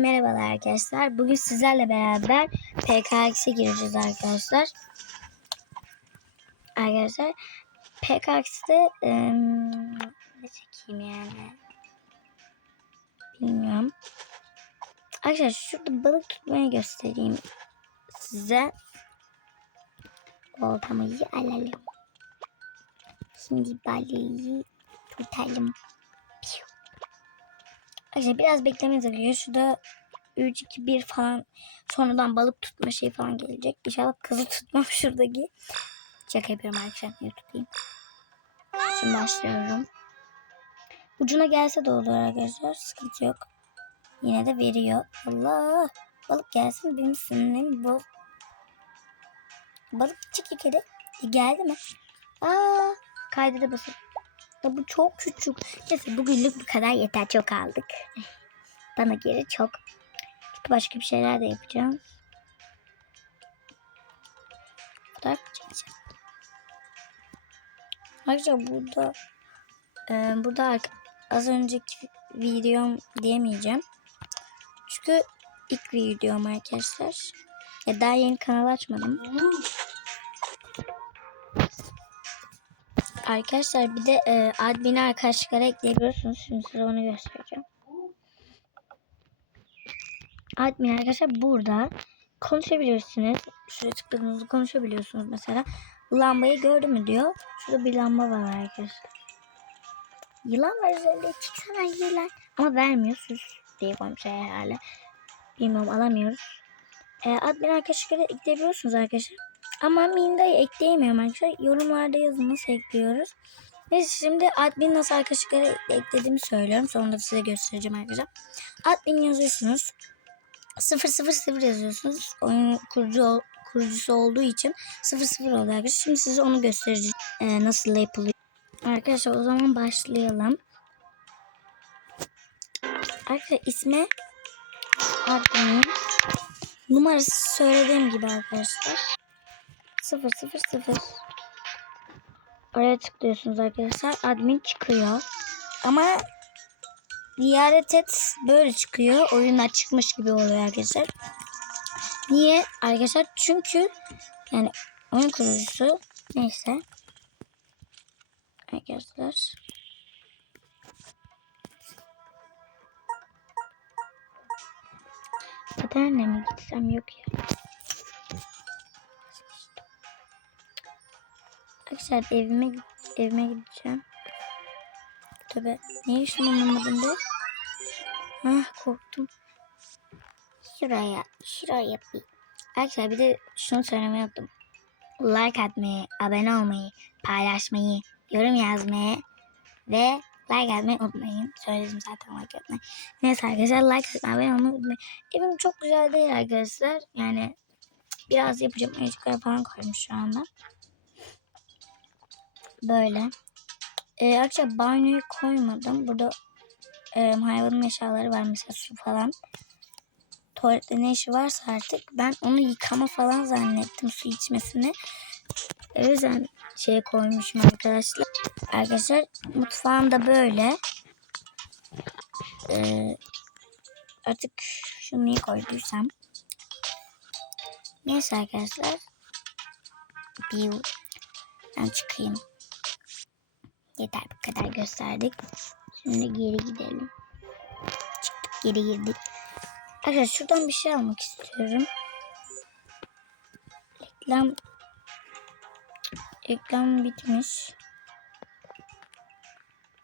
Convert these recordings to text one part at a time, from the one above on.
Merhabalar arkadaşlar. Bugün sizlerle beraber PKX'e gireceğiz arkadaşlar. Arkadaşlar PKX'de ım, ne çekeyim yani? Bilmiyorum. Arkadaşlar şurada balık tutmayı göstereyim size. Oltamızı alalım. Şimdi balığı tutalım. Arkadaşlar biraz beklemeniz gerekiyor. Şurada 3, 2, 1 falan sonradan balık tutma şey falan gelecek. İnşallah kızı tutmam şuradaki. Şaka yapıyorum arkadaşlar. Niye tutayım? Şimdi başlıyorum. Ucuna gelse de olur arkadaşlar. Sıkıntı yok. Yine de veriyor. Allah. Balık gelsin benim sinirim bu. Balık çık kere. E, geldi mi? Aa, kaydede basıp. Ya bu çok küçük. Neyse bugünlük bu kadar yeter. Çok aldık. Bana göre çok. Çünkü başka bir şeyler de yapacağım. Fotoğraf çekeceğim. Arkadaşlar burada e, burada az önceki videom diyemeyeceğim. Çünkü ilk videom arkadaşlar. Ya daha yeni kanal açmadım. Arkadaşlar bir de e, admin arkadaşlara ekleyebiliyorsunuz. Şimdi size onu göstereceğim. Admin arkadaşlar burada konuşabilirsiniz. Şuraya tıkladığınızda konuşabiliyorsunuz mesela. Lambayı gördü mü diyor. Şurada bir lamba var arkadaşlar. Yılan var üzerinde. Çıksana yılan. Ama vermiyor. Sus diye koymuş herhalde. Bilmiyorum alamıyoruz. E, admin arkadaşlara ekleyebiliyorsunuz arkadaşlar. Ama Minda'yı ekleyemiyorum arkadaşlar. Yorumlarda yazın ekliyoruz. Ve şimdi admin nasıl arkadaşlara eklediğimi söylüyorum. Sonra da size göstereceğim arkadaşlar. Admin yazıyorsunuz. 000 yazıyorsunuz. Oyun kurucu kurucusu olduğu için 00 oldu arkadaşlar. Şimdi size onu göstereceğim. Ee, nasıl yapılıyor. Arkadaşlar o zaman başlayalım. Arkadaşlar ismi admin numarası söylediğim gibi arkadaşlar. 0 0 0 Oraya tıklıyorsunuz arkadaşlar. Admin çıkıyor. Ama ziyaret et böyle çıkıyor. Oyunlar çıkmış gibi oluyor arkadaşlar. Niye arkadaşlar? Çünkü yani oyun kurucusu neyse arkadaşlar mi gitsem yok ya. Arkadaşlar evime evime gideceğim. Tabi niye şunu anlamadım be? Ah korktum. Şuraya, şuraya bir. Arkadaşlar bir de şunu söylemeyi unuttum. Like atmayı, abone olmayı, paylaşmayı, yorum yazmayı ve like atmayı unutmayın. Söyledim zaten like atmayı. Neyse arkadaşlar like atmayı, abone olmayı unutmayın. Evim çok güzel değil arkadaşlar. Yani biraz yapacağım. Ayıcıklar falan koymuş şu anda. Böyle. Ee, arkadaşlar banyoyu koymadım. Burada e, hayvanın eşyaları var mesela su falan. Tuvalette ne işi varsa artık ben onu yıkama falan zannettim su içmesini. O yüzden şey koymuşum arkadaşlar. Arkadaşlar mutfağım da böyle. Ee, artık şunu niye koyduysam. Neyse arkadaşlar. Bir ben çıkayım. Yeter bu kadar gösterdik. Şimdi geri gidelim. Çıktık geri girdik. Arkadaşlar şuradan bir şey almak istiyorum. Reklam reklam bitmiş.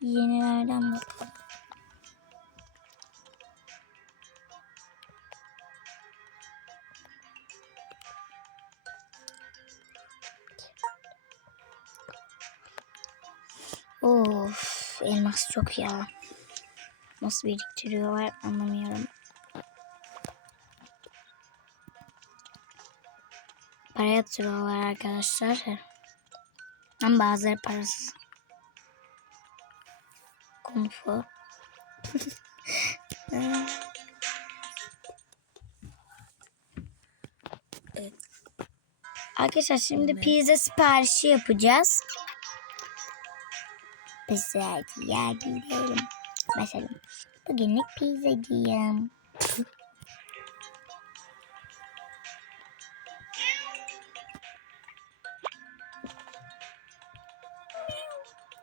Yenilerden bakalım. Elmas çok ya. Nasıl biriktiriyorlar anlamıyorum. Para yatırıyorlar arkadaşlar. Ama bazıları parasız. Kung fu. Evet. Arkadaşlar şimdi pizza siparişi yapacağız. Pizza diye gidelim. Mesela bugünlük pizza diyeyim.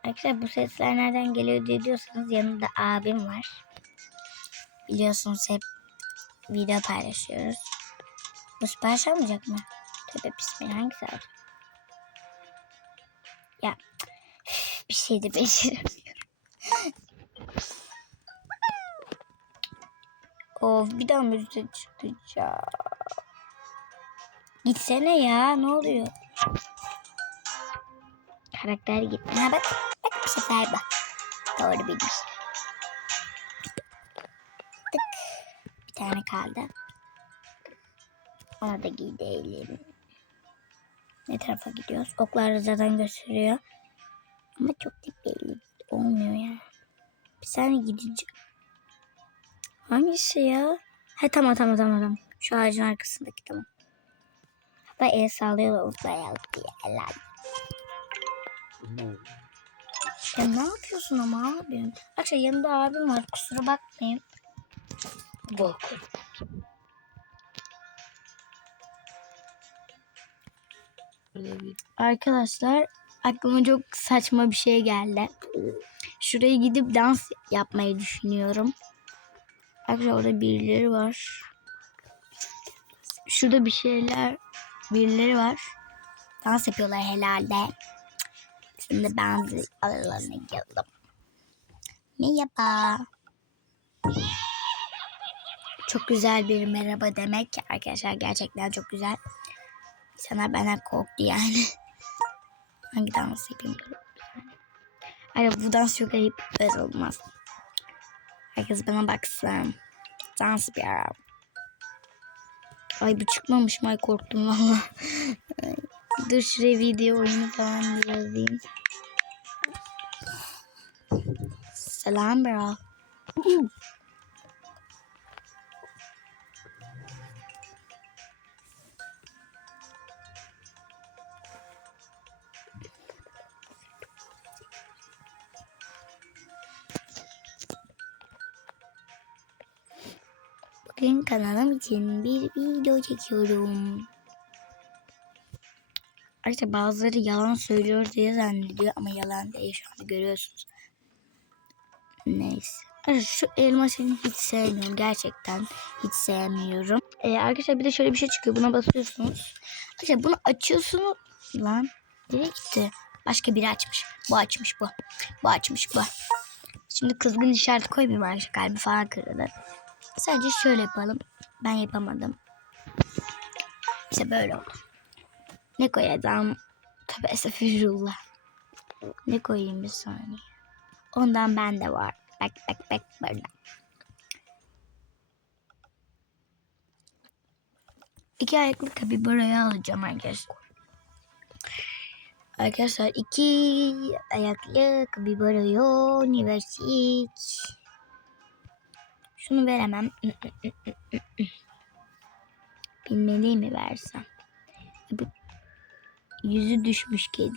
Arkadaşlar bu sesler nereden geliyor diye diyorsanız yanımda abim var. Biliyorsunuz hep video paylaşıyoruz. Bu sipariş almayacak mı? Tabii bismillah hangisi alacak? Şey de beceremiyorum. of bir daha müzik çıkacak. Gitsene ya ne oluyor? Karakter gitti. Ha bak. Bak bu sefer bak. Doğru bilmiş. Tık. Bir tane kaldı. Ona da gidelim. Ne tarafa gidiyoruz? Oklar zaten gösteriyor. Ama çok da belli olmuyor ya. Bir saniye gideceğim. Hangisi ya? Ha tamam tamam tamam tamam. Şu ağacın arkasındaki tamam. Hatta el sallıyorlar uzayalım diye. Helal. Ya ne yapıyorsun ama abim? Akşam yanında abim var kusura bakmayın. Bak. Arkadaşlar aklıma çok saçma bir şey geldi. Şuraya gidip dans yapmayı düşünüyorum. Arkadaşlar orada birileri var. Şurada bir şeyler birileri var. Dans yapıyorlar herhalde. Şimdi ben de aralarına geldim. Merhaba. Çok güzel bir merhaba demek arkadaşlar gerçekten çok güzel. İnsanlar benden korktu yani. Hangi dans yapayım? Ay bu dans çok ayıp. Böyle olmaz. Herkes bana baksın. Dans yapıyorum. Ay bu çıkmamış mı? Ay korktum valla. Dur şuraya video oyunu falan yazayım. Selam bro. Bugün kanalım için bir video çekiyorum. Arkadaşlar bazıları yalan söylüyor diye zannediyor ama yalan değil şu anda görüyorsunuz. Neyse. Arkadaşlar şu elma seni hiç sevmiyorum. Gerçekten hiç sevmiyorum. Ee, arkadaşlar bir de şöyle bir şey çıkıyor. Buna basıyorsunuz. Arkadaşlar bunu açıyorsunuz. Lan nereye gitti? Başka biri açmış. Bu açmış bu. Bu açmış bu. Şimdi kızgın işareti koymayayım arkadaşlar. Kalbi falan kırıldı. Sadece şöyle yapalım. Ben yapamadım. İşte böyle oldu. Ne koyacağım? Tabi estağfirullah. Ne koyayım bir saniye. Ondan bende var. Bak bak bak burada. İki ayaklı kapibarayı alacağım arkadaşlar. Arkadaşlar iki ayaklı kapibarayı universik. Şunu veremem. Bilmeli mi versem? Bu yüzü düşmüş kedi.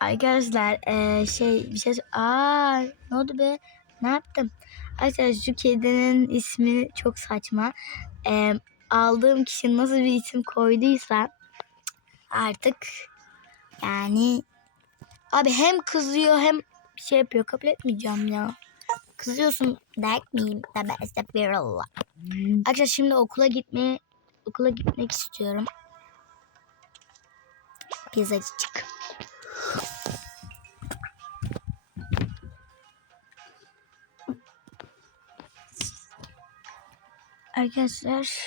Arkadaşlar eee, şey bir şey aa ne oldu be ne yaptım arkadaşlar şu kedinin ismi çok saçma Eee, aldığım kişi nasıl bir isim koyduysa artık yani abi hem kızıyor hem şey yapıyor kabul etmeyeceğim ya. Kızıyorsun derk miyim? Tabi estağfirullah arkadaşlar şimdi okula gitmeye okula gitmek istiyorum. Pizzacı çık. Arkadaşlar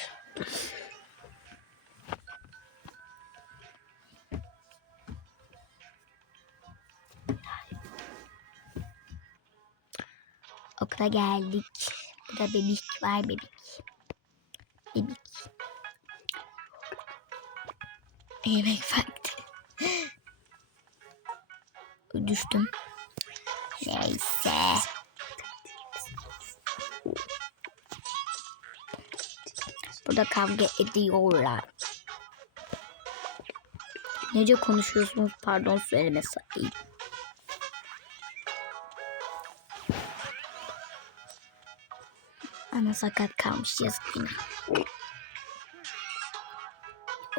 okula geldik. Burada bebek var bebek. Bebek. Yemek vakti. Düştüm. Neyse. Burada kavga ediyorlar. Nece konuşuyorsunuz? Pardon söyleme sayayım. Ana sakat kalmış yazık günah.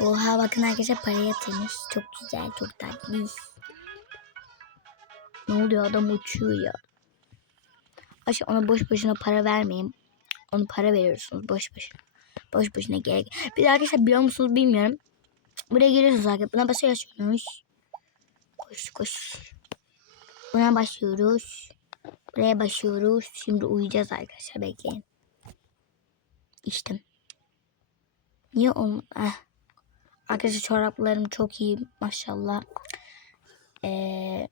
Oha bakın arkadaşlar para yatırmış. Çok güzel çok tatlı. Ne oluyor adam uçuyor ya. Ayşe ona boş boşuna para vermeyin. Onu para veriyorsunuz boş boşuna. Boş boşuna gerek. Bir de arkadaşlar biliyor musunuz bilmiyorum. Buraya geliyorsunuz arkadaşlar. Buna basıyorsunuz. Koş koş. Buna başlıyoruz. Buraya başlıyoruz. Şimdi uyuyacağız arkadaşlar. Bekleyin. İçtim. Niye olmadı? Ah. Arkadaşlar çoraplarım çok iyi. Maşallah. Ee,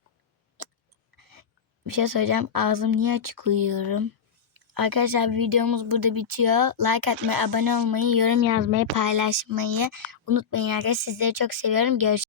bir şey söyleyeceğim. Ağzım niye açık uyuyorum? Arkadaşlar videomuz burada bitiyor. Like atmayı, abone olmayı, yorum yazmayı, paylaşmayı unutmayın arkadaşlar. Sizleri çok seviyorum. Görüşürüz.